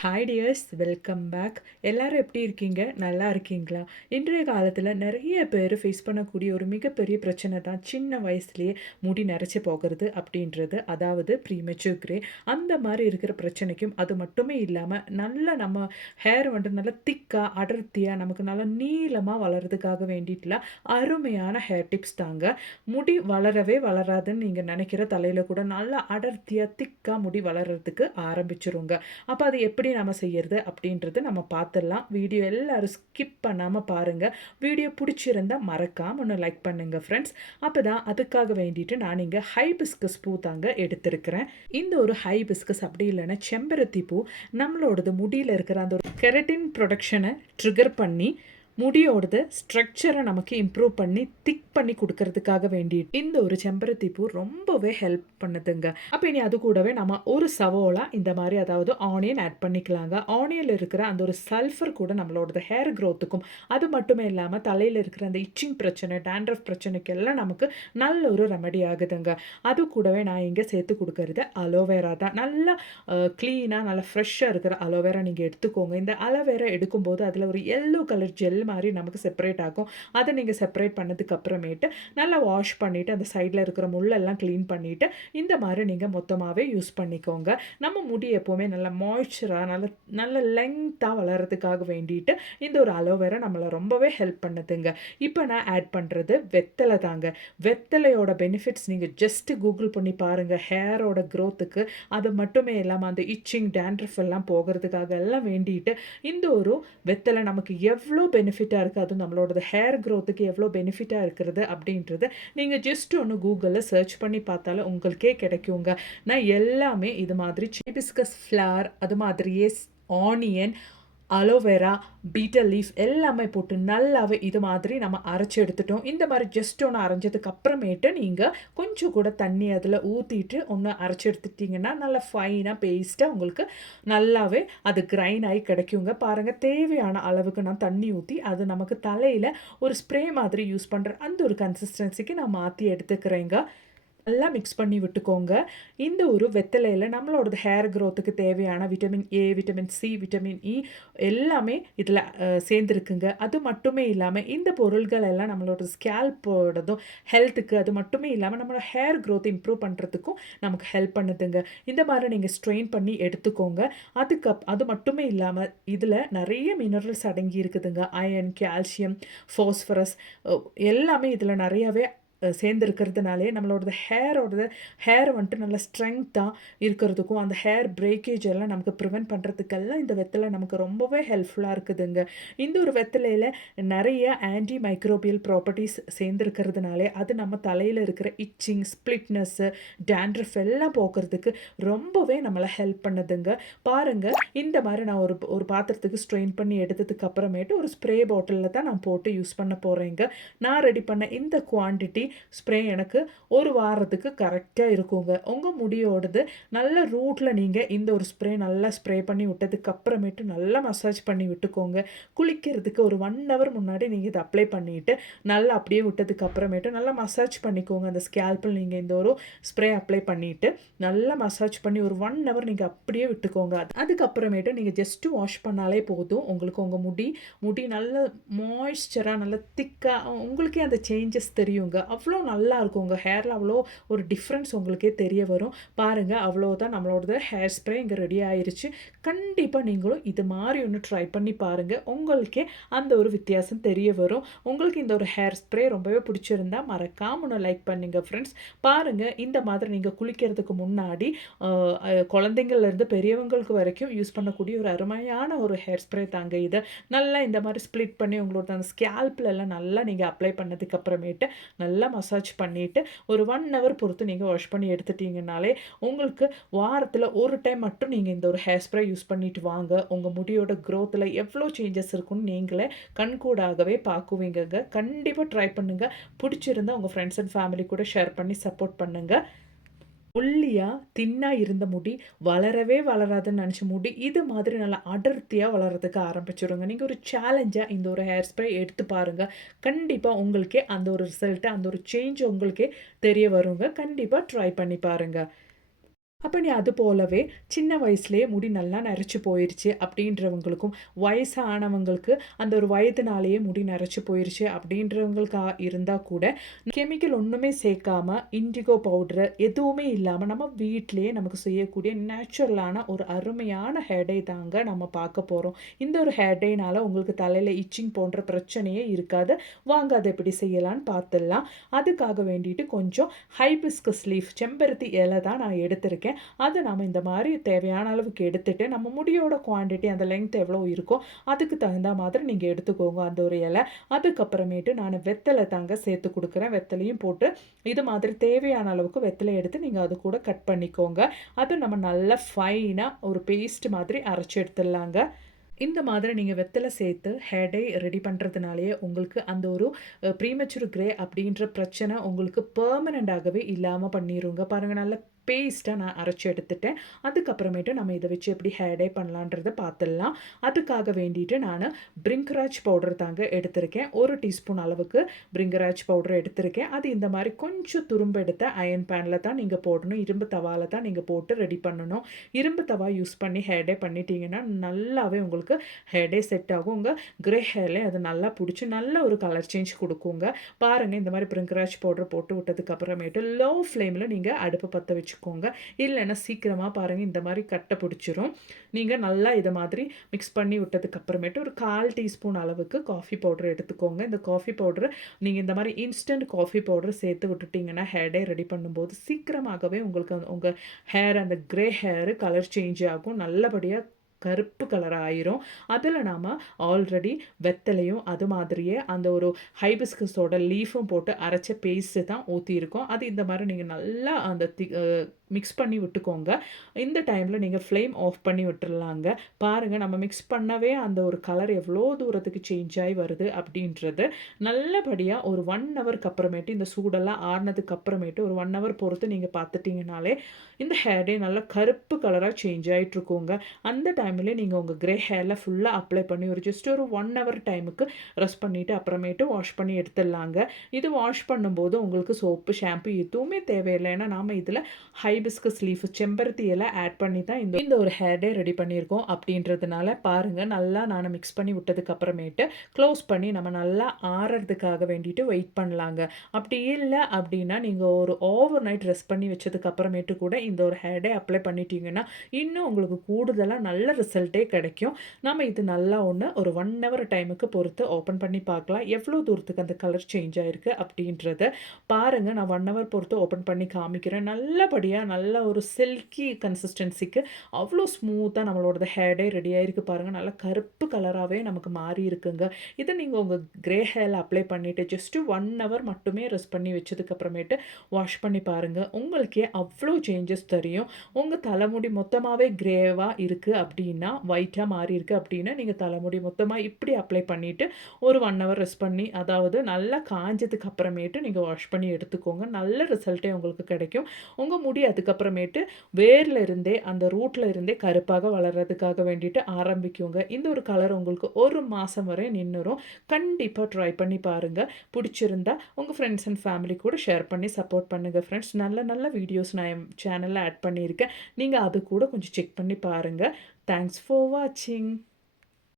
Hi tears welcome back எல்லோரும் எப்படி இருக்கீங்க? நல்லா இருக்கீங்களா? இன்றைய காலத்தில் நிறைய பேர் ஃபேஸ் பண்ணக்கூடிய ஒரு மிகப்பெரிய பிரச்சனை தான் சின்ன வயசுலேயே முடி நரைச்சி போகிறது அப்படின்றது. அதாவது ப்ரீமெச்சூர் கிரே அந்த மாதிரி இருக்கிற பிரச்சனைக்கும் அது மட்டுமே இல்லாமல் நல்ல நம்ம ஹேர் வந்துட்டு நல்லா திக்காக அடர்த்தியாக நமக்கு நல்லா நீளமாக வளர்கிறதுக்காக வேண்டிட்டுலாம் அருமையான ஹேர் டிப்ஸ் தாங்க. முடி வளரவே வளராதுன்னு நீங்கள் நினைக்கிற தலையில் கூட நல்லா அடர்த்தியாக திக்காக முடி வளர்கிறதுக்கு ஆரம்பிச்சிருங்க. அப்போ அது எப்படி நம்ம செய்யறது அப்படின்றது நம்ம பார்த்துடலாம் வீடியோ எல்லோரும் ஸ்கிப் பண்ணாமல் பாருங்கள் வீடியோ பிடிச்சிருந்தா மறக்காமல் ஒன்று லைக் பண்ணுங்கள் ஃப்ரெண்ட்ஸ் அப்போ தான் அதுக்காக வேண்டிட்டு நான் இங்கே ஹைபிஸ்கஸ் பூ தாங்க எடுத்திருக்கிறேன். இந்த ஒரு ஹைபிஸ்கஸ் அப்படி இல்லைன்னா செம்பருத்தி பூ நம்மளோடது முடியில் இருக்கிற அந்த ஒரு கெரட்டின் ப்ரொடக்ஷனை ட்ரிகர் பண்ணி முடியோடது ஸ்ட்ரக்சரை நமக்கு இம்ப்ரூவ் பண்ணி திக் பண்ணி கொடுக்கறதுக்காக வேண்டி இந்த ஒரு செம்பருத்தி பூ ரொம்பவே ஹெல்ப் பண்ணுதுங்க. அப்போ இனி அது கூடவே நம்ம ஒரு சவோலா இந்த மாதிரி அதாவது ஆனியன் ஆட் பண்ணிக்கலாங்க. ஆனியனில் இருக்கிற அந்த ஒரு சல்ஃபர் கூட நம்மளோட ஹேர் க்ரோத்துக்கும் அது மட்டுமே இல்லாமல் தலையில் இருக்கிற அந்த இச்சிங் பிரச்சனை டேண்ட்ரஃப் பிரச்சனைக்கெல்லாம் நமக்கு நல்ல ஒரு ரெமடி ஆகுதுங்க. அது கூடவே நான் இங்கே சேர்த்து கொடுக்கறது அலோவேரா தான். நல்லா க்ளீனாக நல்லா ஃப்ரெஷ்ஷாக இருக்கிற அலோவேரா நீங்கள் எடுத்துக்கோங்க. இந்த அலோவேரா எடுக்கும்போது அதில் ஒரு எல்லோ கலர் ஜெல் மாதிரி நமக்கு செப்பரேட் ஆகும். அதை நீங்கள் செப்பரேட் பண்ணதுக்கு அப்புறமேட்டு நல்லா வாஷ் பண்ணிவிட்டு அந்த சைடில் இருக்கிற முள்ளெல்லாம் க்ளீன் பண்ணிவிட்டு இந்த மாதிரி நீங்கள் மொத்தமாகவே யூஸ் பண்ணிக்கோங்க. நம்ம முடி எப்போவுமே நல்லா மாய்ச்சராக நல்ல நல்ல லெங்க்த்தாக வளர்கிறதுக்காக வேண்டிட்டு இந்த ஒரு அலோவேரா நம்மளை ரொம்பவே ஹெல்ப் பண்ணுதுங்க. இப்போ நான் ஆட் பண்ணுறது வெத்தலை தாங்க. வெத்தலையோட பெனிஃபிட்ஸ் நீங்கள் ஜஸ்ட்டு கூகுள் பண்ணி பாருங்கள் ஹேரோட க்ரோத்துக்கு அது மட்டுமே இல்லாமல் அந்த இச்சிங் டேண்ட்ரஃப் எல்லாம் போகிறதுக்காக எல்லாம் வேண்டிட்டு இந்த ஒரு வெத்தலை நமக்கு எவ்வளோ பெனிஃபிட் பெனிஃபிட்டாக இருக்குது அதுவும் நம்மளோட ஹேர் க்ரோத்துக்கு எவ்வளோ பெனிஃபிட்டாக இருக்கிறது அப்படின்றது நீங்கள் ஜஸ்ட் ஒன்று கூகுளில் சர்ச் பண்ணி பார்த்தாலும் உங்களுக்கே கிடைக்குங்க. நான் எல்லாமே இது மாதிரி சீபிஸ்கஸ் ஃப்ளார் அது மாதிரியே ஆனியன் அலோவேரா பீட்டல் லீஃப் எல்லாமே போட்டு நல்லாவே இது மாதிரி நம்ம அரைச்சி எடுத்துட்டோம். இந்த மாதிரி ஜஸ்ட் ஒன்று அரைஞ்சதுக்கு அப்புறமேட்டு நீங்கள் கொஞ்சம் கூட தண்ணி அதில் ஊற்றிட்டு ஒன்று அரைச்சி எடுத்துட்டிங்கன்னா நல்லா ஃபைனாக பேஸ்ட்டாக உங்களுக்கு நல்லாவே அது கிரைண்ட் ஆகி கிடைக்குங்க. பாருங்கள் தேவையான அளவுக்கு நான் தண்ணி ஊற்றி அது நமக்கு தலையில் ஒரு ஸ்ப்ரே மாதிரி யூஸ் பண்ணுற அந்த ஒரு கன்சிஸ்டன்சிக்கு நான் மாற்றி எடுத்துக்கிறேங்க. நல்லா மிக்ஸ் பண்ணி விட்டுக்கோங்க. இந்த ஒரு வெத்தலையில் நம்மளோட ஹேர் க்ரோத்துக்கு தேவையான vitamin A vitamin C vitamin E எல்லாமே இதில் சேர்ந்துருக்குங்க. அது மட்டுமே இல்லாமல் இந்த பொருள்கள் எல்லாம் நம்மளோட ஸ்கேல்போடதும் ஹெல்த்துக்கு அது மட்டுமே இல்லாமல் நம்மளோட ஹேர் க்ரோத் இம்ப்ரூவ் பண்ணுறதுக்கும் நமக்கு ஹெல்ப் பண்ணுதுங்க. இந்த மாதிரி நீங்கள் ஸ்ட்ரெயின் பண்ணி எடுத்துக்கோங்க. அதுக்கு அது மட்டுமே இல்லாமல் இதில் நிறைய மினரல்ஸ் அடங்கி இருக்குதுங்க. அயன் கால்சியம் ஃபோஸ்ஃபரஸ் எல்லாமே இதில் நிறையாவே சேர்ந்துருக்கிறதுனாலே நம்மளோட ஹேரோட ஹேர் வந்துட்டு நல்ல ஸ்ட்ரெங்க்த்தாக இருக்கிறதுக்கும் அந்த ஹேர் பிரேக்கேஜ் எல்லாம் நமக்கு ப்ரிவெண்ட் பண்ணுறதுக்கெல்லாம் இந்த வெத்தலை நமக்கு ரொம்பவே ஹெல்ப்ஃபுல்லாக இருக்குதுங்க. இந்த ஒரு வெத்தலையில் நிறைய ஆன்டி மைக்ரோபியல் ப்ராப்பர்ட்டிஸ் சேர்ந்துருக்கிறதுனாலே அது நம்ம தலையில் இருக்கிற இச்சிங் ஸ்ப்ளிட்னஸ்ஸு டேண்ட்ரஃப் எல்லாம் போக்குறதுக்கு ரொம்பவே நம்மளை ஹெல்ப் பண்ணுதுங்க. பாருங்கள் இந்த மாதிரி நான் ஒரு ஒரு பாத்திரத்துக்கு ஸ்ட்ரெயின் பண்ணி எடுத்ததுக்கு அப்புறமேட்டு ஒரு ஸ்ப்ரே பாட்டிலில் தான் நான் போட்டு யூஸ் பண்ண போகிறேங்க நான் ரெடி பண்ண இந்த குவான்டிட்டி ஸ்ப்ரே எனக்கு ஒரு வாரத்துக்கு கரெக்டாக இருக்குங்க. உங்கள் முடியோடது நல்ல ரூட்டில் நீங்கள் இந்த ஒரு ஸ்ப்ரே நல்லா ஸ்ப்ரே பண்ணி விட்டதுக்கு அப்புறமேட்டு நல்லா மசாஜ் பண்ணி விட்டுக்கோங்க. குளிக்கிறதுக்கு ஒரு ஒன் ஹவர் முன்னாடி நீங்கள் இதை அப்ளை பண்ணிவிட்டு நல்லா அப்படியே விட்டதுக்கு அப்புறமேட்டு நல்லா மசாஜ் பண்ணிக்கோங்க. அந்த ஸ்கேல்பில் நீங்கள் இந்த ஒரு ஸ்ப்ரே அப்ளை பண்ணிவிட்டு நல்லா மசாஜ் பண்ணி ஒரு ஒன் ஹவர் நீங்கள் அப்படியே விட்டுக்கோங்க. அதுக்கப்புறமேட்டு நீங்கள் ஜஸ்ட்டு வாஷ் பண்ணாலே போதும். உங்களுக்கு உங்கள் முடி முடி நல்ல மாய்ஸ்சராக நல்ல திக்காக உங்களுக்கே அந்த சேஞ்சஸ் தெரியுங்க. அவ்வளோ நல்லா இருக்கும். உங்கள் ஹேரில் அவ்வளோ ஒரு டிஃப்ரென்ஸ் உங்களுக்கே தெரிய வரும். பாருங்கள் அவ்வளோதான் நம்மளோடது ஹேர் ஸ்ப்ரே இங்கே ரெடி ஆயிடுச்சு கண்டிப்பாக நீங்களும் இது மாதிரி ஒன்று ட்ரை பண்ணி பாருங்கள் உங்களுக்கே அந்த ஒரு வித்தியாசம் தெரிய வரும். உங்களுக்கு இந்த ஒரு ஹேர் ஸ்ப்ரே ரொம்பவே பிடிச்சிருந்தா மறக்காம ஒன்று லைக் பண்ணுங்கள் ஃப்ரெண்ட்ஸ் பாருங்கள் இந்த மாதிரி நீங்கள் குளிக்கிறதுக்கு முன்னாடி குழந்தைங்கள்லேருந்து பெரியவங்களுக்கு வரைக்கும் யூஸ் பண்ணக்கூடிய ஒரு அருமையான ஒரு ஹேர் ஸ்ப்ரே தாங்க இதை. நல்லா இந்த மாதிரி ஸ்ப்ளிட் பண்ணி உங்களோட அந்த ஸ்கேல்ப்லலாம் நல்லா நீங்கள் அப்ளை பண்ணதுக்கு அப்புறமேட்டு நல்லா மசாஜ் பண்ணிவிட்டு ஒரு ஒன் ஹவர் பொறுத்து நீங்கள் வாஷ் பண்ணி எடுத்துட்டிங்கனாலே உங்களுக்கு வாரத்தில் ஒரு டைம் மட்டும் நீங்கள் இந்த ஒரு ஹேர் ஸ்ப்ரே யூஸ் யூஸ் பண்ணிட்டு வாங்க. உங்கள் முடியோட க்ரோத்தில் எவ்வளோ சேஞ்சஸ் இருக்குன்னு நீங்களே கண்கூடாகவே பார்க்குவீங்கங்க கண்டிப்பாக ட்ரை பண்ணுங்கள் பிடிச்சிருந்தா உங்கள் ஃப்ரெண்ட்ஸ் அண்ட் ஃபேமிலி கூட ஷேர் பண்ணி சப்போர்ட் பண்ணுங்கள் ஒல்லியாக தின்னாக இருந்த முடி வளரவே வளராதுன்னு நினச்ச முடி இது மாதிரி நல்லா அடர்த்தியாக வளர்கிறதுக்கு ஆரம்பிச்சிருங்க. நீங்கள் ஒரு சேலஞ்சாக இந்த ஒரு ஹேர் ஸ்ப்ரே எடுத்து பாருங்கள் கண்டிப்பாக உங்களுக்கே அந்த ஒரு ரிசல்ட்டு அந்த ஒரு சேஞ்ச் உங்களுக்கே தெரிய வருங்க. கண்டிப்பாக ட்ரை பண்ணி பாருங்கள் அப்போ நீ அது போலவே சின்ன வயசுலேயே முடி நல்லா நரைச்சு போயிருச்சு அப்படின்றவங்களுக்கும், வயசானவங்களுக்கு அந்த ஒரு வயதுனாலேயே முடி நரைச்சி போயிருச்சு அப்படின்றவங்களுக்காக இருந்தால் கூட, கெமிக்கல் ஒன்றுமே சேர்க்காம, இண்டிகோ பவுடரு எதுவுமே இல்லாமல் நம்ம வீட்டிலேயே நமக்கு செய்யக்கூடிய நேச்சுரலான ஒரு அருமையான ஹேடே தாங்க நம்ம பார்க்க போகிறோம் இந்த ஒரு ஹேடேனால் உங்களுக்கு தலையில் இச்சிங் போன்ற பிரச்சனையே இருக்காது. வாங்க அதை எப்படி செய்யலான்னு பார்த்துடலாம். அதுக்காக வேண்டிட்டு கொஞ்சம் ஹைபிஸ்கஸ் லீஃப் செம்பருத்தி இலை தான் நான் எடுத்திருக்கேன். அதை நம்ம இந்த மாதிரி தேவையான அளவுக்கு எடுத்துட்டு, நம்ம முடியோட குவான்டிட்டி அந்த லெங்த் எவ்வளோ இருக்கோ, அதுக்கு தகுந்தா மாதிரி நீங்கள் எடுத்துக்கோங்க அந்த ஒரு இலை. அதுக்கப்புறமேட்டு நான் வெத்தலை தாங்க சேர்த்து கொடுக்குறேன் வெத்தலையும் போட்டு, இது மாதிரி தேவையான அளவுக்கு வெத்தலை எடுத்து நீங்கள் அது கூட கட் பண்ணிக்கோங்க. அது நம்ம நல்லா ஃபைனாக ஒரு பேஸ்ட் மாதிரி அரைச்சி எடுத்துடலாங்க. இந்த மாதிரி நீங்கள் வெத்தலை சேர்த்து ஹெடை ரெடி பண்ணுறதுனாலேயே உங்களுக்கு அந்த ஒரு ப்ரீமெச்சூர் கிரே அப்படின்ற பிரச்சனை உங்களுக்கு பெர்மனன்ட்டாகவே இல்லாமல் பண்ணிடுங்க பாருங்கள் நல்ல பேஸ்ட்டாக நான் அரைச்சி எடுத்துட்டேன். அதுக்கப்புறமேட்டு நம்ம இதை வச்சு எப்படி ஹேர் பண்ணலான்றதை பார்த்துடலாம். அதுக்காக வேண்டிட்டு நான் பிரிங்கராஜ் பவுடர் தாங்க எடுத்திருக்கேன். ஒரு டீஸ்பூன் அளவுக்கு பிரிங்கராஜ் பவுடர் எடுத்திருக்கேன். அது இந்த மாதிரி கொஞ்சம் துரும்பு எடுத்த அயர்ன் பேன்ல தான் நீங்கள் போடணும். இரும்பு தவாவில் தான் நீங்கள் போட்டு ரெடி பண்ணணும். இரும்பு தவா யூஸ் பண்ணி ஹேர் டை பண்ணிட்டீங்கன்னா, நல்லாவே உங்களுக்கு ஹேர் செட் ஆகும். உங்கள் கிரே ஹேர்லயும் அது நல்லா பிடிச்சி நல்ல ஒரு கலர் சேஞ்ச் கொடுக்குங்க பாருங்கள் இந்த மாதிரி பிரிங்கராஜ் பவுடர் போட்டு விட்டதுக்கு அப்புறமேட்டு, லோ ஃப்ளேமில் நீங்கள் அடுப்பு பற்ற வச்சுக்கோங்க. இல்லைன்னா சீக்கிரமாக பாருங்கள் இந்த மாதிரி கட்டை பிடிச்சிரும் நீங்கள் நல்லா இதை மாதிரி மிக்ஸ் பண்ணி விட்டதுக்கு அப்புறமேட்டு, ஒரு 1/4 டீஸ்பூன் அளவுக்கு காஃபி பவுடர் எடுத்துக்கோங்க. இந்த காஃபி பவுடர் நீங்கள் இந்த மாதிரி இன்ஸ்டன்ட் காஃபி பவுடர் சேர்த்து விட்டுட்டிங்கன்னா ஹேர் ரெடி பண்ணும்போது சீக்கிரமாகவே உங்களுக்கு அந்த ஹேர் அந்த க்ரே ஹேரு கலர் சேஞ்ச் ஆகும். நல்லபடியாக கருப்பு கலர் ஆயிரும். அதில் நாம் ஆல்ரெடி வெத்தலையும், அது மாதிரியே அந்த ஒரு ஹைபிஸ்கஸோட லீஃபும் போட்டு அரைச்ச பேஸ்ட்டு தான் ஊற்றியிருக்கோம் அது இந்த மாதிரி நீங்கள் நல்லா அந்த தி மிக்ஸ் பண்ணி விட்டுக்கோங்க. இந்த டைமில் நீங்கள் ஃப்ளேம் ஆஃப் பண்ணி விட்டுடலாங்க பாருங்க நம்ம மிக்ஸ் பண்ணவே அந்த ஒரு கலர் எவ்வளோ தூரத்துக்கு சேஞ்ச் ஆகி வருது அப்படின்றது. நல்லபடியாக ஒரு ஒன் ஹவருக்கு அப்புறமேட்டு இந்த சூடெல்லாம் ஆறுனதுக்கு அப்புறமேட்டு ஒரு ஒன் ஹவர் பொறுத்து நீங்கள் பார்த்துட்டிங்கனாலே இந்த ஹேர்டே நல்லா கருப்பு கலராக சேஞ்ச் ஆயிட்டுருக்குங்க. அந்த டைமில் நீங்கள் உங்கள் க்ரே ஹேரில் ஃபுல்லாக அப்ளை பண்ணி ஒரு ஜஸ்ட் ஒரு ஒன் ஹவர் டைமுக்கு ரெஸ்ட் பண்ணிவிட்டு அப்புறமேட்டு வாஷ் பண்ணி எடுத்துடலாங்க. இது வாஷ் பண்ணும்போது உங்களுக்கு சோப்பு, ஷாம்பு எதுவுமே தேவையில்லை ஏன்னா இதில் ஹை ஹைபிஸ்கஸ் லீஃப் செம்பருத்தி எல்லாம் ஆட் பண்ணி தான் இந்த இந்த ஒரு ஹேர் ரெடி பண்ணியிருக்கோம் அப்படின்றதுனால, பாருங்கள் நல்லா நான் மிக்ஸ் பண்ணி விட்டதுக்கு அப்புறமேட்டு, க்ளோஸ் பண்ணி நம்ம நல்லா ஆறுறதுக்காக வேண்டிட்டு வெயிட் பண்ணலாங்க. அப்படி இல்லை அப்படின்னா, நீங்கள் ஒரு ஓவர் நைட் ரெஸ்ட் பண்ணி வச்சதுக்கு அப்புறமேட்டு கூட இந்த ஒரு ஹேர் அப்ளை பண்ணிட்டீங்கன்னா, இன்னும் உங்களுக்கு கூடுதலாக நல்ல ரிசல்ட்டே கிடைக்கும். நம்ம இது நல்லா ஒன்று ஒரு ஒன் ஹவர் டைமுக்கு பொறுத்து ஓப்பன் பண்ணி பார்க்கலாம். எவ்வளோ தூரத்துக்கு அந்த கலர் சேஞ்ச் ஆயிருக்கு அப்படின்றத. பாருங்கள் நான் ஒன் ஹவர் பொறுத்து ஓப்பன் பண்ணி காமிக்கிறேன். நல்லபடியாக நல்ல ஒரு சில்கி கன்சிஸ்டன்சிக்கு அவ்வளோ ஸ்மூத்தாக நம்மளோட ஹேர்டே ரெடி ஆகிருக்கு பாருங்கள் நல்லா கருப்பு கலராகவே நமக்கு மாறி இருக்குங்க. இதை நீங்கள் உங்கள் கிரே ஹேரில் அப்ளை பண்ணிவிட்டு ஜஸ்ட்டு ஒன் ஹவர் மட்டுமே ரெஸ்ட் பண்ணி வச்சதுக்கப்புறமேட்டு வாஷ் பண்ணி பாருங்கள் உங்களுக்கே அவ்வளோ சேஞ்சஸ் தெரியும். உங்கள் தலைமுடி மொத்தமாகவே க்ரேவாக இருக்குது அப்படின்னா, ஒயிட்டா மாறியிருக்கு அப்படின்னா, நீங்கள் தலைமுடி மொத்தமாக இப்படி அப்ளை பண்ணிவிட்டு ஒரு ஒன் ஹவர் ரெஸ்ட் பண்ணி, அதாவது நல்லா காஞ்சதுக்கு அப்புறமேட்டு நீங்கள் வாஷ் பண்ணி எடுத்துக்கோங்க. நல்ல ரிசல்ட்டே உங்களுக்கு கிடைக்கும். உங்கள் முடி அதுக்கப்புறமேட்டு வேரில் இருந்தே, அந்த ரூட்ல இருந்தே கருப்பாக வளர்றதுக்காக வேண்டிட்டு ஆரம்பிக்குங்க. இந்த ஒரு கலர் உங்களுக்கு ஒரு மாதம் வரை நின்றுரும் கண்டிப்பாக ட்ரை பண்ணி பாருங்கள் பிடிச்சிருந்தா உங்கள் ஃப்ரெண்ட்ஸ் அண்ட் ஃபேமிலி கூட ஷேர் பண்ணி சப்போர்ட் பண்ணுங்கள் ஃப்ரெண்ட்ஸ். நல்ல நல்ல வீடியோஸ் நான் என் சேனலில் ஆட் பண்ணியிருக்கேன். நீங்கள் அது கூட கொஞ்சம் செக் பண்ணி பாருங்கள் தேங்க்ஸ் ஃபார் வாட்சிங்.